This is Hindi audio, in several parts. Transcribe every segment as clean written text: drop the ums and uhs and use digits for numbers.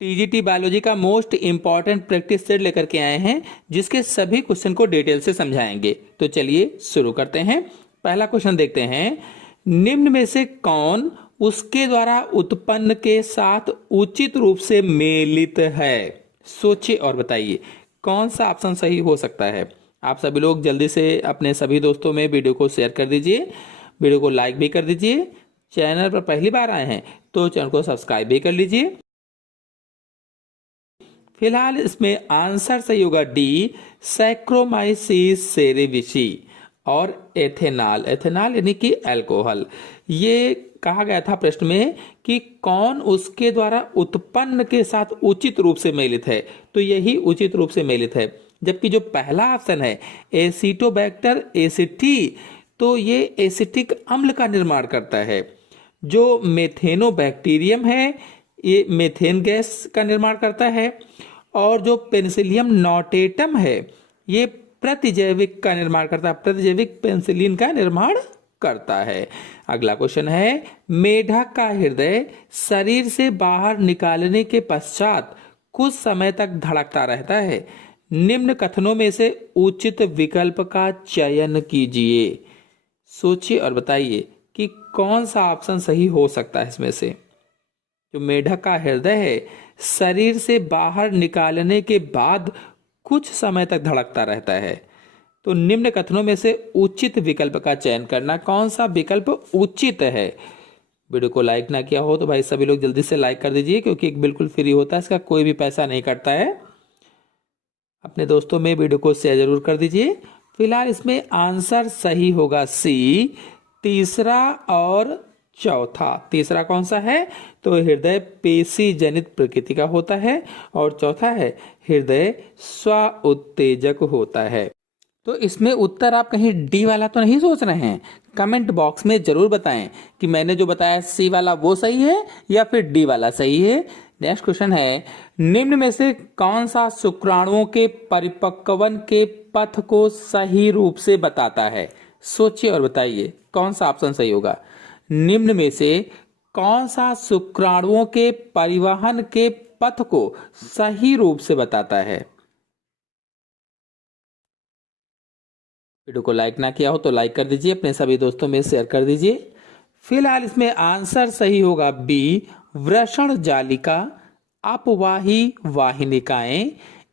टीजीटी बायोलॉजी का मोस्ट इंपॉर्टेंट प्रैक्टिस सेट लेकर के आए हैं, जिसके सभी क्वेश्चन को डिटेल से समझाएंगे। तो चलिए शुरू करते हैं। पहला क्वेश्चन देखते हैं, निम्न में से कौन उसके द्वारा उत्पन्न के साथ उचित रूप से मेलित है? सोचिए और बताइए कौन सा ऑप्शन सही हो सकता है। आप सभी लोग जल्दी से अपने सभी दोस्तों में वीडियो को शेयर कर दीजिए, वीडियो को लाइक भी कर दीजिए। चैनल पर पहली बार आए हैं तो चैनल को सब्सक्राइब भी कर लीजिए। फिलहाल इसमें आंसर सही होगा डी, सैक्रोमाइसिस सेरेविसी और एथेनॉल। एथेनॉल यानी कि अल्कोहल। ये कहा गया था प्रश्न में कि कौन उसके द्वारा उत्पन्न के साथ उचित रूप से मेलित है, तो यही उचित रूप से मेलित है। जबकि जो पहला ऑप्शन है एसिटोबैक्टर एसिटी, तो ये एसिटिक अम्ल का निर्माण करता है। जो मेथेनोबैक्टीरियम है ये मेथेन गैस का निर्माण करता है, और जो पेनिसिलियम नोटेटम है ये प्रतिजैविक का निर्माण करता है, प्रतिजैविक पेनिसिलिन का निर्माण करता है। अगला क्वेश्चन है, मेढक का हृदय शरीर से बाहर निकालने के पश्चात कुछ समय तक धड़कता रहता है। निम्न कथनों में से उचित विकल्प का चयन कीजिए। सोचिए और बताइए कि कौन सा ऑप्शन सही हो सकता है इसमें से। जो मेढक का हृदय है शरीर से बाहर निकालने के बाद कुछ समय तक धड़कता रहता है, तो निम्न कथनों में से उचित विकल्प का चयन करना, कौन सा विकल्प उचित है। वीडियो को लाइक ना किया हो तो भाई सभी लोग जल्दी से लाइक कर दीजिए, क्योंकि एक बिल्कुल फ्री होता है, इसका कोई भी पैसा नहीं कटता है। अपने दोस्तों में वीडियो को शेयर जरूर कर दीजिए। फिलहाल इसमें आंसर सही होगा सी, तीसरा और चौथा। तीसरा कौन सा है, तो हृदय पेशी जनित प्रकृति का होता है, और चौथा है हृदय स्व उत्तेजक होता है। तो इसमें उत्तर आप कहीं डी वाला तो नहीं सोच रहे हैं? कमेंट बॉक्स में जरूर बताएं कि मैंने जो बताया सी वाला वो सही है या फिर डी वाला सही है। नेक्स्ट क्वेश्चन है, निम्न में से कौन सा शुक्राणुओं के परिपक्वन के पथ को सही रूप से बताता है? सोचिए और बताइए कौन सा ऑप्शन सही होगा। निम्न में से कौन सा शुक्राणुओं के परिवहन के पथ को सही रूप से बताता है? वीडियो को लाइक ना किया हो तो लाइक कर दीजिए, अपने सभी दोस्तों में शेयर कर दीजिए। फिलहाल इसमें आंसर सही होगा बी, वृषण जालिका, अपवाही वाहिनिकाएं,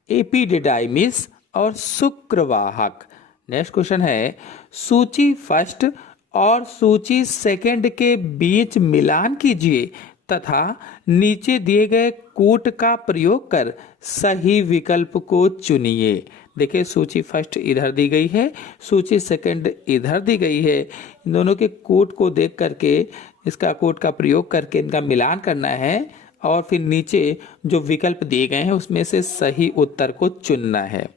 एपिडिडाइमिस और शुक्रवाहक। नेक्स्ट क्वेश्चन है, सूची फर्स्ट और सूची सेकंड के बीच मिलान कीजिए तथा नीचे दिए गए कूट का प्रयोग कर सही विकल्प को चुनिए। देखिए सूची फर्स्ट इधर दी गई है, सूची सेकंड इधर दी गई है। इन दोनों के कूट को देख करके इसका कूट का प्रयोग करके इनका मिलान करना है, और फिर नीचे जो विकल्प दिए गए हैं उसमें से सही उत्तर को चुनना है।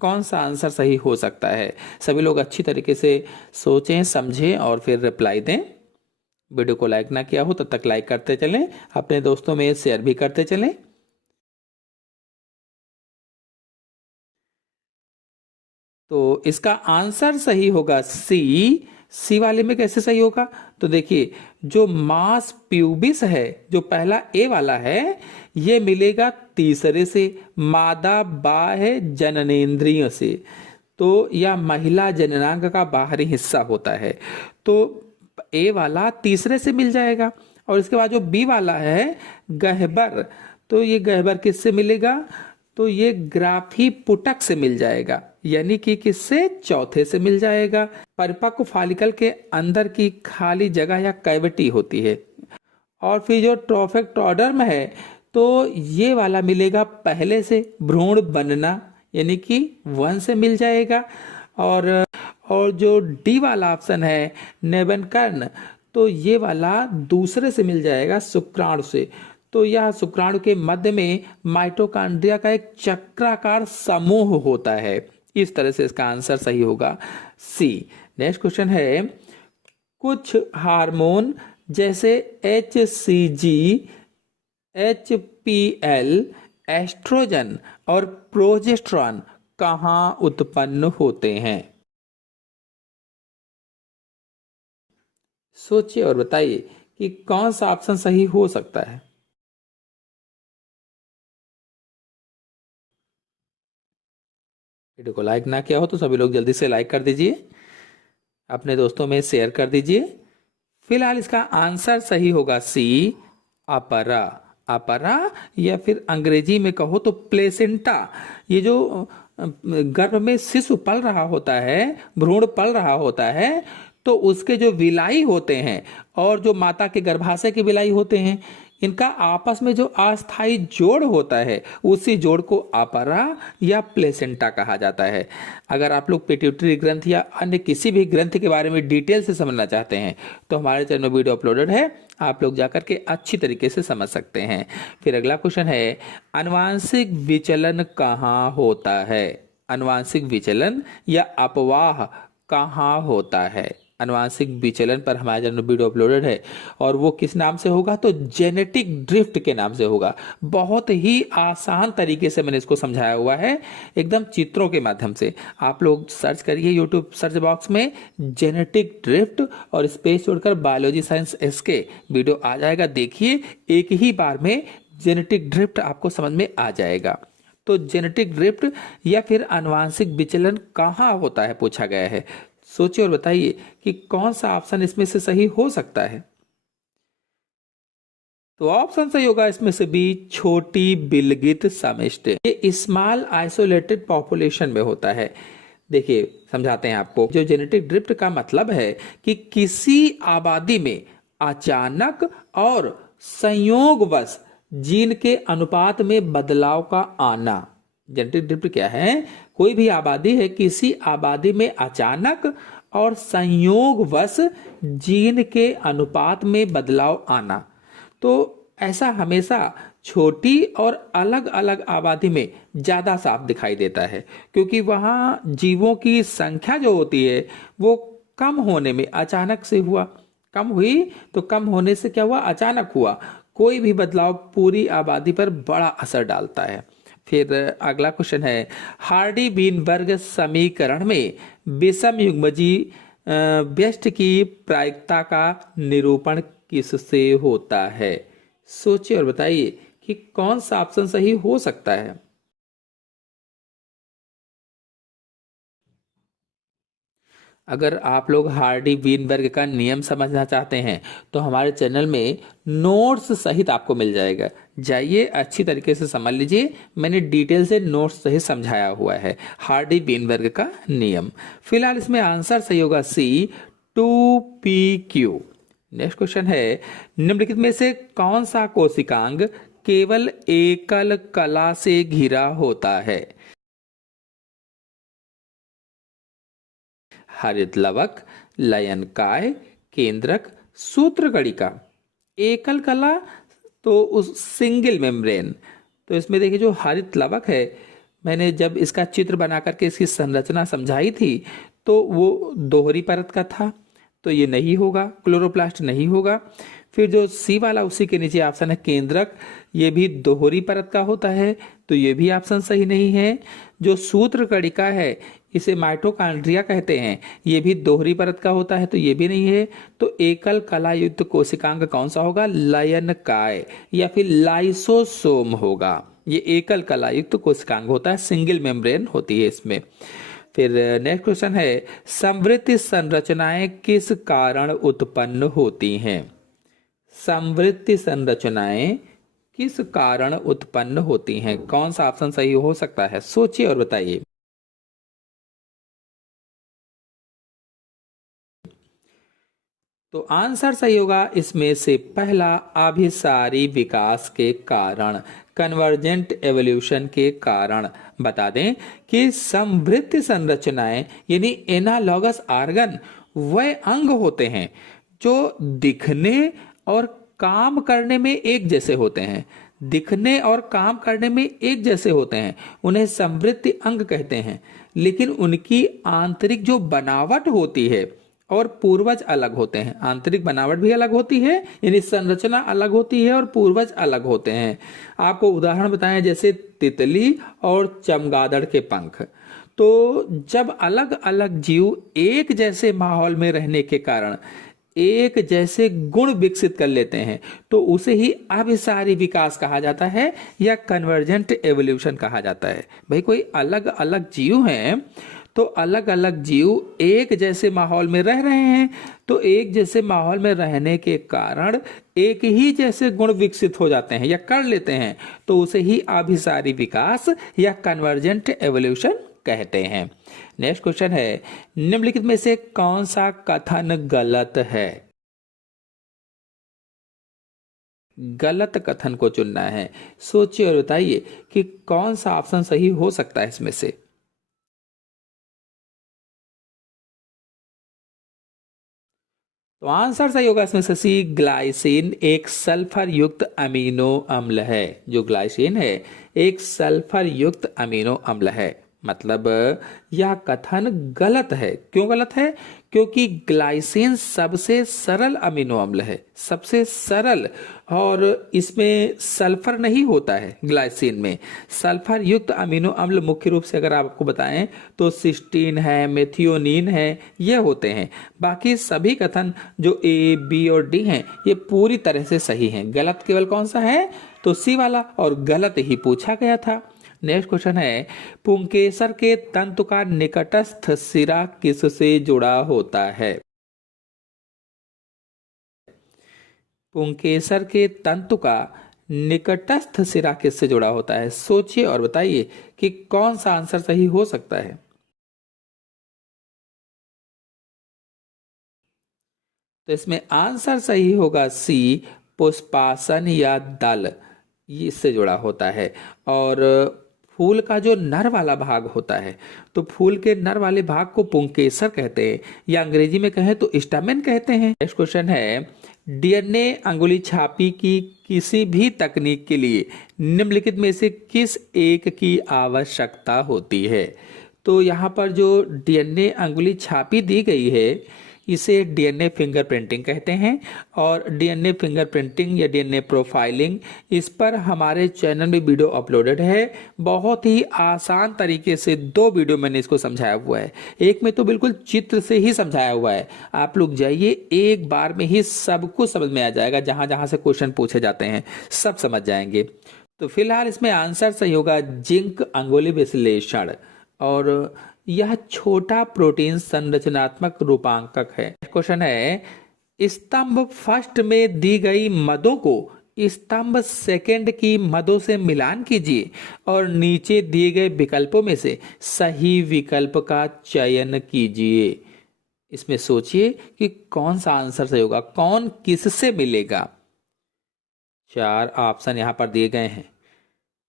कौन सा आंसर सही हो सकता है? सभी लोग अच्छी तरीके से सोचें, समझें और फिर रिप्लाई दें। वीडियो को लाइक ना किया हो तब तक लाइक करते चलें, अपने दोस्तों में शेयर भी करते चलें। तो इसका आंसर सही होगा सी। सी वाले में कैसे सही होगा, तो देखिए जो मास प्यूबिस है जो पहला ए वाला है ये मिलेगा तीसरे से, मादा बाह्य जननेंद्रिय से। तो यह महिला जननांग का बाहरी हिस्सा होता है, तो ए वाला तीसरे से मिल जाएगा। और इसके बाद जो बी वाला है गहबर, तो ये गहबर किससे मिलेगा, तो ये ग्राफी पुटक से मिल जाएगा, यानी कि किससे, चौथे से मिल जाएगा। परिपक्व फॉलिकल के अंदर की खाली जगह या कैविटी होती है। और फिर जो ट्रोफेक्टोडर्म है तो ये वाला मिलेगा पहले से, भ्रूण बनना यानी कि 1 से मिल जाएगा। और जो डी वाला ऑप्शन है नेबनकर्ण, तो ये वाला दूसरे से मिल जाएगा, शुक्राणु से। तो यह शुक्राणु के मध्य में माइटोकॉन्ड्रिया का एक चक्राकार समूह होता है। इस तरह से इसका आंसर सही होगा सी। नेक्स्ट क्वेश्चन है, कुछ हार्मोन जैसे HCG, HPL, एस्ट्रोजन और प्रोजेस्टेरॉन कहाँ उत्पन्न होते हैं? सोचिए और बताइए कि कौन सा ऑप्शन सही हो सकता है। वीडियो को लाइक ना किया हो तो सभी लोग जल्दी से लाइक कर दीजिए, अपने दोस्तों में शेयर कर दीजिए। फिलहाल इसका आंसर सही होगा सी, अपरा। अपरा, या फिर अंग्रेजी में कहो तो प्लेसेंटा। ये जो गर्भ में शिशु पल रहा होता है, भ्रूण पल रहा होता है, तो उसके जो विलाई होते हैं और जो माता के गर्भाशय के विलाई होते हैं, इनका आपस में जो अस्थायी जोड़ होता है, उसी जोड़ को अपरा या प्लेसेंटा कहा जाता है। अगर आप लोग पिट्यूटरी ग्रंथ या अन्य किसी भी ग्रंथ के बारे में डिटेल से समझना चाहते हैं तो हमारे चैनल में वीडियो अपलोडेड है, आप लोग जाकर के अच्छी तरीके से समझ सकते हैं। फिर अगला क्वेश्चन है, अनुवांशिक विचलन कहाँ होता है? अनुवांशिक विचलन या अपवाह कहाँ होता है? अनुवांशिक विचलन पर हमारे चैनल वीडियो अपलोडेड है, और वो किस नाम से होगा? तो जेनेटिक ड्रिफ्ट के नाम से होगा। बहुत ही आसान तरीके से मैंने इसको समझाया हुआ है, एकदम चित्रों के माध्यम से। आप लोग सर्च करिए यूट्यूब सर्च बॉक्स में जेनेटिक ड्रिफ्ट और स्पेस छोड़कर बायोलॉजी साइंस एसके, वीडियो आ जाएगा। देखिए, एक ही बार में जेनेटिक ड्रिफ्ट आपको समझ में आ जाएगा। तो जेनेटिक ड्रिफ्ट या फिर अनुवांशिक विचलन कहाँ होता है पूछा गया है। सोचिए और बताइए कि कौन सा ऑप्शन इसमें से सही हो सकता है। तो ऑप्शन सही होगा इसमें से बी, छोटी बिलगित समिष्टि। ये स्मॉल आइसोलेटेड पॉपुलेशन में होता है। देखिए, समझाते हैं आपको। जो जेनेटिक ड्रिफ्ट का मतलब है कि किसी आबादी में अचानक और संयोगवश जीन के अनुपात में बदलाव का आना। जेनेटिक ड्रिफ्ट क्या है? कोई भी आबादी है, किसी आबादी में अचानक और संयोगवश जीन के अनुपात में बदलाव आना। तो ऐसा हमेशा छोटी और अलग अलग आबादी में ज्यादा साफ दिखाई देता है, क्योंकि वहां जीवों की संख्या जो होती है वो कम होने में अचानक से हुआ। कम हुई तो कम होने से क्या हुआ? अचानक हुआ। कोई भी बदलाव पूरी आबादी पर बड़ा असर डालता है। फिर अगला क्वेश्चन है, हार्डी बीनबर्ग समीकरण में विषम युग्मजी व्यष्टि की प्रायिकता का निरूपण किससे होता है? सोचिए और बताइए कि कौन सा ऑप्शन सही हो सकता है। अगर आप लोग हार्डी बीनबर्ग का नियम समझना चाहते हैं तो हमारे चैनल में नोट्स सहित आपको मिल जाएगा। जाइए, अच्छी तरीके से समझ लीजिए, मैंने डिटेल से नोट्स सहित समझाया हुआ है हार्डी बीनबर्ग का नियम। फिलहाल इसमें आंसर सही होगा सी, 2pq। नेक्स्ट क्वेश्चन है, निम्नलिखित में से कौन सा कोशिकांग केवल एकल कला से घिरा होता है? हरित लवक, लयनकाय, केंद्रक, सूत्रकणिका। एकल कला तो उस सिंगल मेम्ब्रेन। तो इसमें देखिए, जो हरित लवक है, मैंने जब इसका चित्र बना करके इसकी संरचना समझाई थी तो वो दोहरी परत का था, तो ये नहीं होगा, क्लोरोप्लास्ट नहीं होगा। फिर जो सी वाला उसी के नीचे ऑप्शन है केंद्रक, ये भी दोहरी परत का होता है, तो ये भी ऑप्शन सही नहीं है। जो सूत्रकणिका है, इसे माइटोकॉन्ड्रिया कहते हैं, ये भी दोहरी परत का होता है, तो ये भी नहीं है। तो एकल कला युक्त कोशिकांग कौन सा होगा? लयनकाय या फिर लाइसोसोम होगा। ये एकल कला युक्त कोशिकांग होता है, सिंगल मेम्ब्रेन होती है इसमें। फिर नेक्स्ट क्वेश्चन है, समवृत्त संरचनाएं किस कारण उत्पन्न होती हैं? समवृत्त संरचनाएं किस कारण उत्पन्न होती हैं? कौन सा ऑप्शन सही हो सकता है? सोचिए और बताइए। तो आंसर सही होगा इसमें से पहला, अभिसारी विकास के कारण, कन्वर्जेंट एवोल्यूशन के कारण। बता दें कि समवृत्त संरचनाएं यानी एनालॉगस ऑर्गन वह अंग होते हैं जो दिखने और काम करने में एक जैसे होते हैं। दिखने और काम करने में एक जैसे होते हैं, उन्हें समवृत्त अंग कहते हैं। लेकिन उनकी आंतरिक जो बनावट होती है और पूर्वज अलग होते हैं। आंतरिक बनावट भी अलग होती है, यानी संरचना अलग होती है और पूर्वज अलग होते हैं। आपको उदाहरण बताएं, जैसे तितली और चमगादड़ के पंख। तो जब अलग अलग जीव एक जैसे माहौल में रहने के कारण एक जैसे गुण विकसित कर लेते हैं तो उसे ही अभिसारी विकास कहा जाता है या कन्वर्जेंट एवोल्यूशन कहा जाता है। भाई कोई अलग अलग जीव हैं तो अलग अलग जीव एक जैसे माहौल में रह रहे हैं, तो एक जैसे माहौल में रहने के कारण एक ही जैसे गुण विकसित हो जाते हैं या कर लेते हैं, तो उसे ही अभिसारी विकास या कन्वर्जेंट एवोल्यूशन कहते हैं। नेक्स्ट क्वेश्चन है, निम्नलिखित में से कौन सा कथन गलत है? गलत कथन को चुनना है। सोचिए और बताइए कि कौन सा ऑप्शन सही हो सकता है इसमें से। तो आंसर सही होगा इसमें से सी, ग्लाइसिन एक सल्फर युक्त अमीनो अम्ल है। जो ग्लाइसिन है एक सल्फर युक्त अमीनो अम्ल है। मतलब यह कथन गलत है। क्यों गलत है? क्योंकि ग्लाइसिन सबसे सरल अमीनो अम्ल है, सबसे सरल, और इसमें सल्फर नहीं होता है। ग्लाइसिन में सल्फर युक्त अमीनो अम्ल मुख्य रूप से अगर आपको बताएं तो सिस्टीन है, मेथियोनिन है, ये होते हैं। बाकी सभी कथन जो ए, बी और डी हैं ये पूरी तरह से सही हैं। गलत केवल कौन सा है? तो सी वाला, और गलत ही पूछा गया था। नेक्स्ट क्वेश्चन है, पुंकेसर के तंतु का निकटस्थ सिरा किससे जुड़ा होता है? पुंकेसर के तंतु का निकटस्थ सिरा किससे जुड़ा होता है? सोचिए और बताइए कि कौन सा आंसर सही हो सकता है। तो इसमें आंसर सही होगा सी, पुष्पासन या दल, इससे जुड़ा होता है। और फूल का जो नर वाला भाग होता है तो फूल के नर वाले भाग को पुंकेसर कहते हैं, या अंग्रेजी में कहें तो स्टामेन कहते हैं। नेक्स्ट क्वेश्चन है, डीएनए अंगुली छापी की किसी भी तकनीक के लिए निम्नलिखित में से किस एक की आवश्यकता होती है? तो यहाँ पर जो डीएनए अंगुली छापी दी गई है इसे डीएनए फिंगरप्रिंटिंग कहते हैं। और डीएनए फिंगरप्रिंटिंग या डीएनए प्रोफाइलिंग, इस पर हमारे चैनल में वीडियो अपलोडेड है। बहुत ही आसान तरीके से 2 वीडियो मैंने इसको समझाया हुआ है। एक में तो बिल्कुल चित्र से ही समझाया हुआ है, आप लोग जाइए, एक बार में ही सब कुछ समझ में आ जाएगा। जहां जहां से क्वेश्चन पूछे जाते हैं सब समझ जाएंगे। तो फिलहाल इसमें आंसर सही होगा जिंक अंगुली विश्लेषण। और यह छोटा प्रोटीन संरचनात्मक रूपांकक है। क्वेश्चन है, स्तंभ फर्स्ट में दी गई मदों को स्तंभ सेकंड की मदों से मिलान कीजिए और नीचे दिए गए विकल्पों में से सही विकल्प का चयन कीजिए। इसमें सोचिए कि कौन सा आंसर सही होगा, कौन किससे मिलेगा। 4 ऑप्शन यहां पर दिए गए हैं,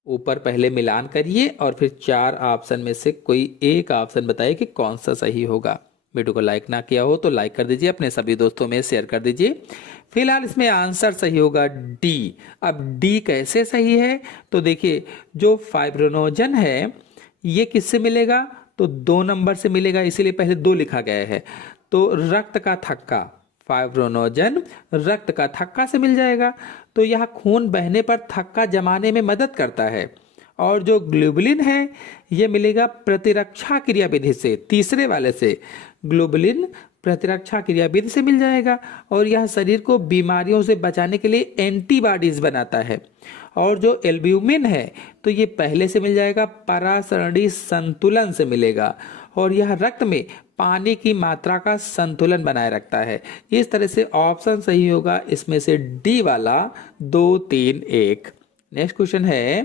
ऊपर पहले मिलान करिए और फिर 4 ऑप्शन में से कोई एक ऑप्शन बताइए कि कौन सा सही होगा। वीडियो को लाइक ना किया हो तो लाइक कर दीजिए, अपने सभी दोस्तों में शेयर कर दीजिए। फिलहाल इसमें आंसर सही होगा डी। अब डी कैसे सही है? तो देखिए, जो फाइब्रोनोजन है ये किससे मिलेगा? तो 2 नंबर से मिलेगा, इसीलिए पहले 2 लिखा गया है। तो रक्त का थक्का, फाइब्रोनोजन रक्त का थक्का से मिल जाएगा। तो यह खून बहने पर थक्का जमाने में मदद करता है। और जो ग्लोबुलिन है यह मिलेगा प्रतिरक्षा क्रिया विधि से, तीसरे वाले से। ग्लोबुलिन प्रतिरक्षा क्रिया विधि से मिल जाएगा और यह शरीर को बीमारियों से बचाने के लिए एंटीबॉडीज बनाता है। और जो एल्ब्यूमिन है तो ये पहले से मिल जाएगा, परासरणी संतुलन से मिलेगा। और यह रक्त में पानी की मात्रा का संतुलन बनाए रखता है। इस तरह से ऑप्शन सही होगा इसमें से डी वाला, 2, 3, 1। नेक्स्ट क्वेश्चन है,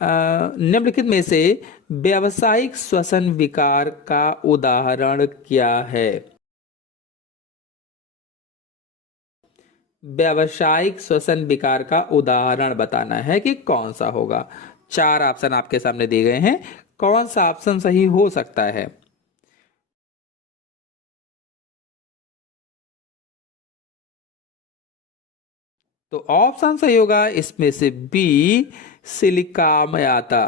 निम्नलिखित में से व्यावसायिक श्वसन विकार का उदाहरण क्या है? व्यावसायिक श्वसन विकार का उदाहरण बताना है कि कौन सा होगा। 4 ऑप्शन आपके सामने दिए गए हैं, कौन सा ऑप्शन सही हो सकता है? तो ऑप्शन सही होगा इसमें से बी, सिलिकामयाता।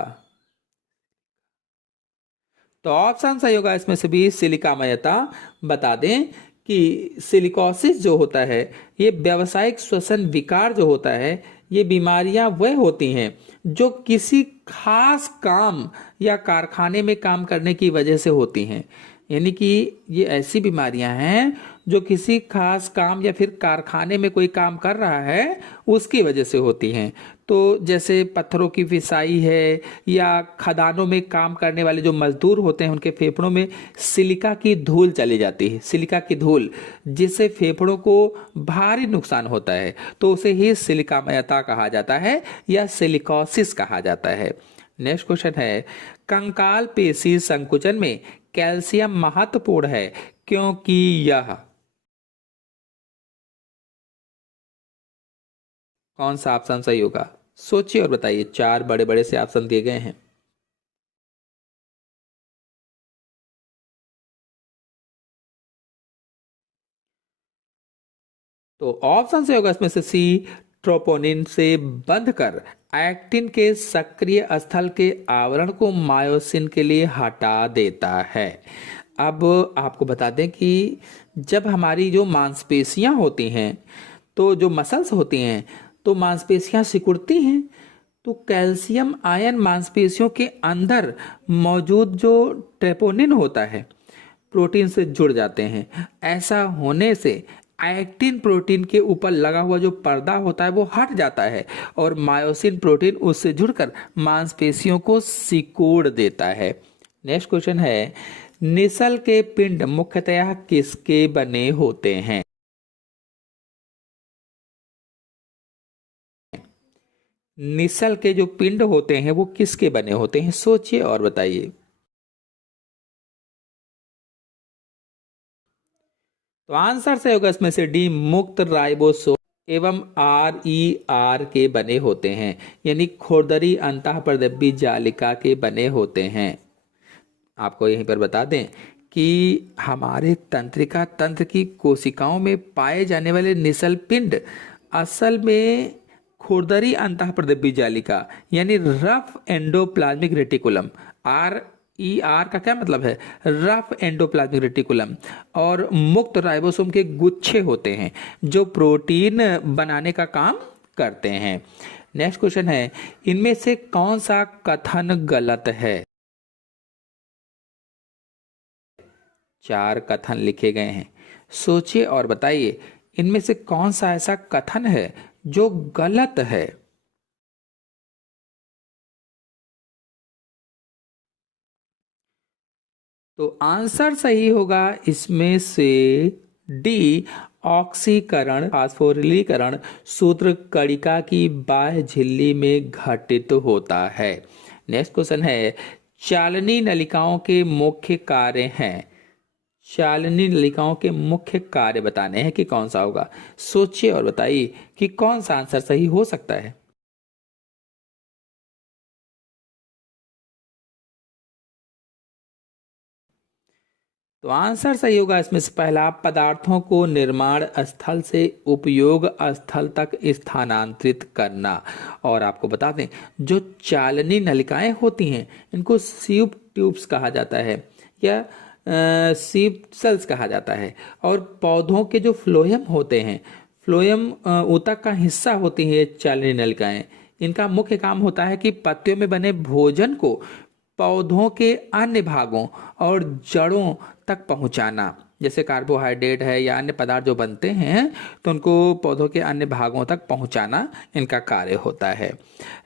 तो ऑप्शन सही होगा इसमें से बी, सिलिकामयता। बता दें कि सिलिकोसिस जो होता है ये व्यावसायिक श्वसन विकार जो होता है, ये बीमारियां वह होती हैं जो किसी खास काम या कारखाने में काम करने की वजह से होती हैं। यानी कि ये ऐसी बीमारियां हैं जो किसी खास काम या फिर कारखाने में कोई काम कर रहा है उसकी वजह से होती हैं। तो जैसे पत्थरों की फिसाई है या खदानों में काम करने वाले जो मजदूर होते हैं उनके फेफड़ों में सिलिका की धूल चली जाती है, सिलिका की धूल, जिससे फेफड़ों को भारी नुकसान होता है, तो उसे ही सिलिकामयता कहा जाता है या सिलिकोसिस कहा जाता है। नेक्स्ट क्वेश्चन है, कंकाल पेशी संकुचन में कैल्शियम महत्वपूर्ण है क्योंकि यह, कौन सा ऑप्शन सही होगा? सोचिए और बताइए, चार बड़े बड़े से ऑप्शन दिए गए हैं। तो ऑप्शन से होगा इसमें से सी, ट्रोपोनिन से बंधकर एक्टिन के सक्रिय स्थल के आवरण को मायोसिन के लिए हटा देता है। अब आपको बता दें कि जब हमारी जो मांसपेशियां होती हैं, तो जो मसल्स होती हैं, तो मांसपेशियां सिकुड़ती हैं, तो कैल्शियम आयन मांसपेशियों के अंदर मौजूद जो ट्रेपोनिन होता है प्रोटीन से जुड़ जाते हैं। ऐसा होने से एक्टिन प्रोटीन के ऊपर लगा हुआ जो पर्दा होता है वो हट जाता है और मायोसिन प्रोटीन उससे जुड़कर मांसपेशियों को सिकोड़ देता है। नेक्स्ट क्वेश्चन है, निसल के पिंड मुख्यतः किसके बने होते हैं? निसल के जो पिंड होते हैं वो किसके बने होते हैं? सोचिए और बताइए। तो आंसर से होगा इसमें से डी, मुक्त राइबोसोम एवं RER के बने होते हैं, यानी खुरदरी अंतःप्रद्रव्य जालिका के बने होते हैं। आपको यहीं पर बता दें कि हमारे तंत्रिका तंत्र की कोशिकाओं में पाए जाने वाले निसल पिंड असल में खुरदरी अंतःप्रद्रव्य जालिका यानी रफ एंडोप्लाज्मिक रेटिकुलम, RER का क्या मतलब है? रफ एंडोप्लाज्मिक रेटिकुलम, और मुक्त राइबोसोम के गुच्छे होते हैं जो प्रोटीन बनाने का काम करते हैं। नेक्स्ट क्वेश्चन है, इनमें से कौन सा कथन गलत है? चार कथन लिखे गए हैं, सोचिए और बताइए इनमें से कौन सा ऐसा कथन है जो गलत है? तो आंसर सही होगा इसमें से डी, ऑक्सीकरण फास्फोरिलीकरण सूत्र कणिका की बाह्य झिल्ली में घटित होता है। नेक्स्ट क्वेश्चन है, चालनी नलिकाओं के मुख्य कार्य हैं। चालनी नलिकाओं के मुख्य कार्य बताने हैं कि कौन सा होगा। सोचिए और बताइए कि कौन सा आंसर सही हो सकता है। तो आंसर सही होगा इसमें से पहला, पदार्थों को निर्माण स्थल से उपयोग स्थल तक स्थानांतरित करना। और आपको बता दें, जो चालनी नलिकाएं होती हैं इनको सीप ट्यूब्स कहा जाता है या सीप सेल्स कहा जाता है। और पौधों के जो फ्लोएम होते हैं, फ्लोएम ऊतक का हिस्सा होती है चालनी नलिकाएं। इनका मुख्य काम होता है कि पत्तियों में बने भोजन को पौधों के अन्य भागों और जड़ों तक पहुंचाना। जैसे कार्बोहाइड्रेट है या अन्य पदार्थ जो बनते हैं तो उनको पौधों के अन्य भागों तक पहुंचाना इनका कार्य होता है।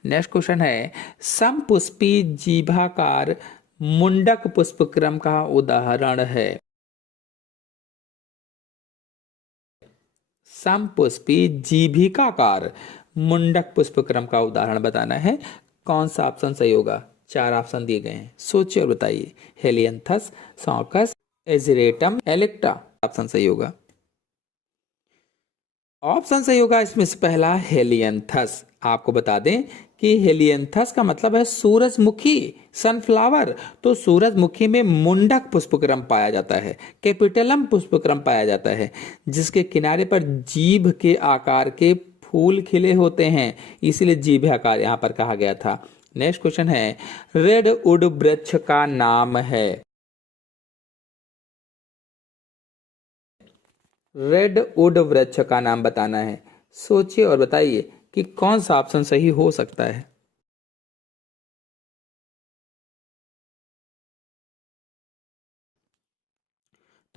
नेक्स्ट क्वेश्चन है, समपुष्पी जीभाकार मुंडक पुष्पक्रम का उदाहरण है। समपुष्पी जीभिकाकार मुंडक पुष्पक्रम का उदाहरण बताना है। कौन सा ऑप्शन सही होगा? चार ऑप्शन दिए गए हैं, सोचिए और बताइए। हेलियंथस, सॉकस, एजिरेटम, एलेक्ट्रा। ऑप्शन सही होगा, ऑप्शन सही होगा इसमें से पहला हेलियंथस। आपको बता दें कि हेलियंथस का मतलब है सूरजमुखी, सनफ्लावर। तो सूरजमुखी में मुंडक पुष्पक्रम पाया जाता है, कैपिटलम पुष्पक्रम पाया जाता है, जिसके किनारे पर जीभ के आकार के फूल खिले होते हैं, इसीलिए जीभ आकार यहाँ पर कहा गया था। नेक्स्ट क्वेश्चन है, रेड वुड वृक्ष का नाम है। रेड वुड वृक्ष का नाम बताना है। सोचिए और बताइए कि कौन सा ऑप्शन सही हो सकता है।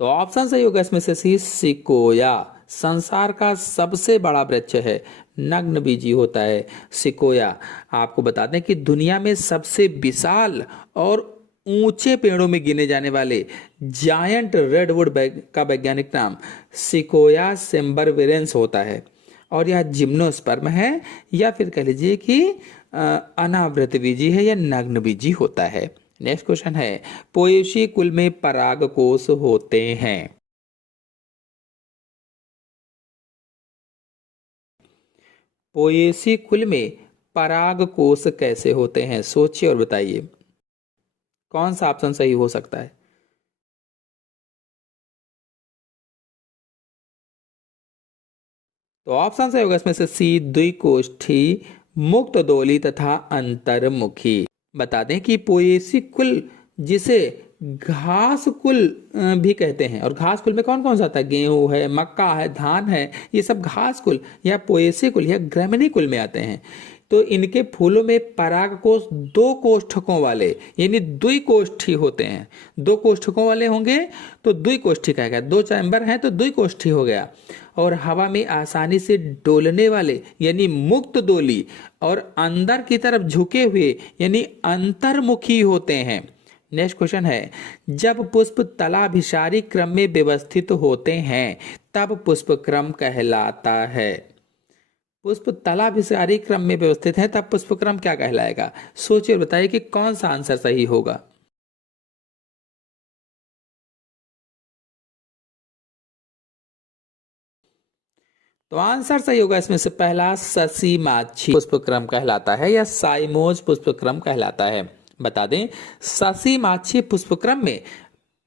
तो ऑप्शन सही होगा इसमें से सी, सिकोया। संसार का सबसे बड़ा वृक्ष है, नग्न बीजी होता है सिकोया। आपको बता दें कि दुनिया में सबसे विशाल और ऊंचे पेड़ों में गिने जाने वाले जायंट रेडवुड का वैज्ञानिक नाम सिकोया सिम्बरविरेंस होता है, और यह जिम्नोस्पर्म है, या फिर कह लीजिए कि अनावृत बीजी है या नग्न बीजी होता है। नेक्स्ट क्वेश्चन है, पोएसी कुल में परागकोश होते हैं। पोएसी कुल में परागकोश कैसे होते हैं, सोचिए और बताइए कौन सा ऑप्शन सही हो सकता है। तो ऑप्शन सही होगा इसमें से सी, द्विकोष्ठी, मुक्त दोली तथा अंतर्मुखी। बता दें कि पोएसी कुल जिसे घास कुल भी कहते हैं, और घास कुल में कौन कौन सा आता है, गेहूं है, मक्का है, धान है, ये सब घास कुल या पोएसी कुल या ग्रैमिनी कुल में आते हैं। तो इनके फूलों में परागकोश दो कोष्ठकों वाले यानी द्विकोष्ठी होते हैं। दो कोष्ठकों वाले होंगे तो द्विकोष्ठी कहेगा, दो चैम्बर हैं तो द्विकोष्ठी हो गया। और हवा में आसानी से डोलने वाले यानी मुक्त दोली, और अंदर की तरफ झुके हुए यानी अंतर्मुखी होते हैं। नेक्स्ट क्वेश्चन है, जब पुष्प तलाभिसारी क्रम में व्यवस्थित होते हैं तब पुष्प क्रम कहलाता है। पुष्प तलाभिसारी क्रम में व्यवस्थित है तब पुष्प क्रम क्या कहलाएगा, सोचिए और बताइए कि कौन सा आंसर सही होगा। तो आंसर सही होगा इसमें से पहला, ससीमाछी पुष्पक्रम कहलाता है या साइमोज पुष्पक्रम कहलाता है। बता दें, ससीमाछी पुष्पक्रम में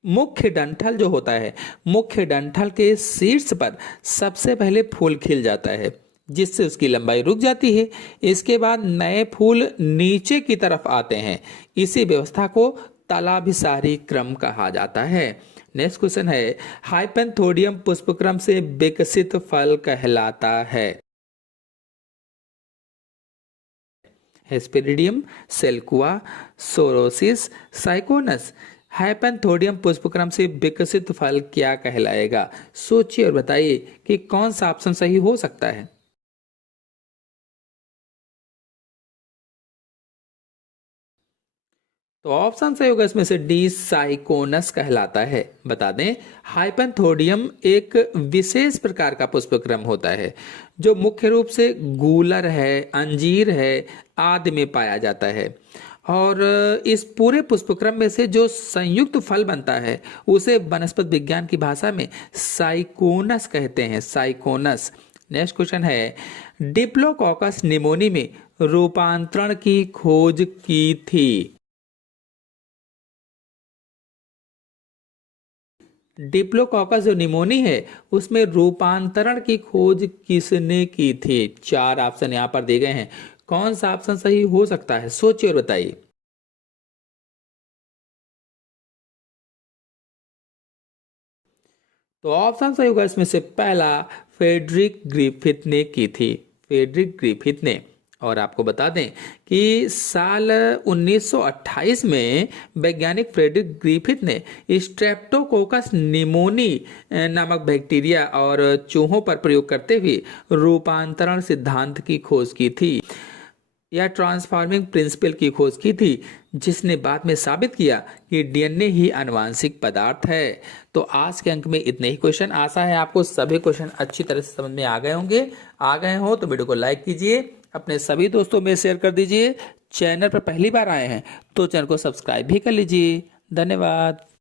मुख्य डंठल जो होता है, मुख्य डंठल के शीर्ष पर सबसे पहले फूल खिल जाता है जिससे उसकी लंबाई रुक जाती है। इसके बाद नए फूल नीचे की तरफ आते हैं। इसी व्यवस्था को तलाभिसारी क्रम कहा जाता है। नेक्स्ट क्वेश्चन है, हाइपेंथोडियम पुष्पक्रम से विकसित फल कहलाता है। हेस्पेरिडियम, सेल्कुआ, सोरोसिस, साइकोनस। हाइपेंथोडियम पुष्पक्रम से विकसित फल क्या कहलाएगा, सोचिए और बताइए कि कौन सा ऑप्शन सही हो सकता है। तो ऑप्शन सही होगा इसमें से डी, साइकोनस कहलाता है। बता दें, हाइपेंथोडियम एक विशेष प्रकार का पुष्पक्रम होता है जो मुख्य रूप से गूलर है, अंजीर है आदि में पाया जाता है। और इस पूरे पुष्पक्रम में से जो संयुक्त फल बनता है उसे वनस्पति विज्ञान की भाषा में साइकोनस कहते हैं, साइकोनस। नेक्स्ट क्वेश्चन है, डिप्लोकोकस निमोनी में रूपांतरण की खोज की थी। डिप्लोकोकस जो निमोनी है उसमें रूपांतरण की खोज किसने की थी। चार ऑप्शन यहां पर दिए गए हैं, कौन सा ऑप्शन सही हो सकता है, सोचिए और बताइए। तो ऑप्शन सही होगा इसमें से पहला, फ्रेडरिक ग्रिफिथ ने की थी, फ्रेडरिक ग्रिफिथ ने। और आपको बता दें कि साल 1928 में वैज्ञानिक फ्रेडरिक ग्रिफिथ ने स्ट्रेप्टोकोकस निमोनी नामक बैक्टीरिया और चूहों पर प्रयोग करते हुए रूपांतरण सिद्धांत की खोज की थी, या ट्रांसफॉर्मिंग प्रिंसिपल की खोज की थी, जिसने बाद में साबित किया कि डीएनए ही आनुवांशिक पदार्थ है। तो आज के अंक में इतने ही क्वेश्चन। आशा है आपको सभी क्वेश्चन अच्छी तरह से समझ में आ गए होंगे। आ गए हो तो वीडियो को लाइक कीजिए, अपने सभी दोस्तों में शेयर कर दीजिए। चैनल पर पहली बार आए हैं तो चैनल को सब्सक्राइब भी कर लीजिए। धन्यवाद।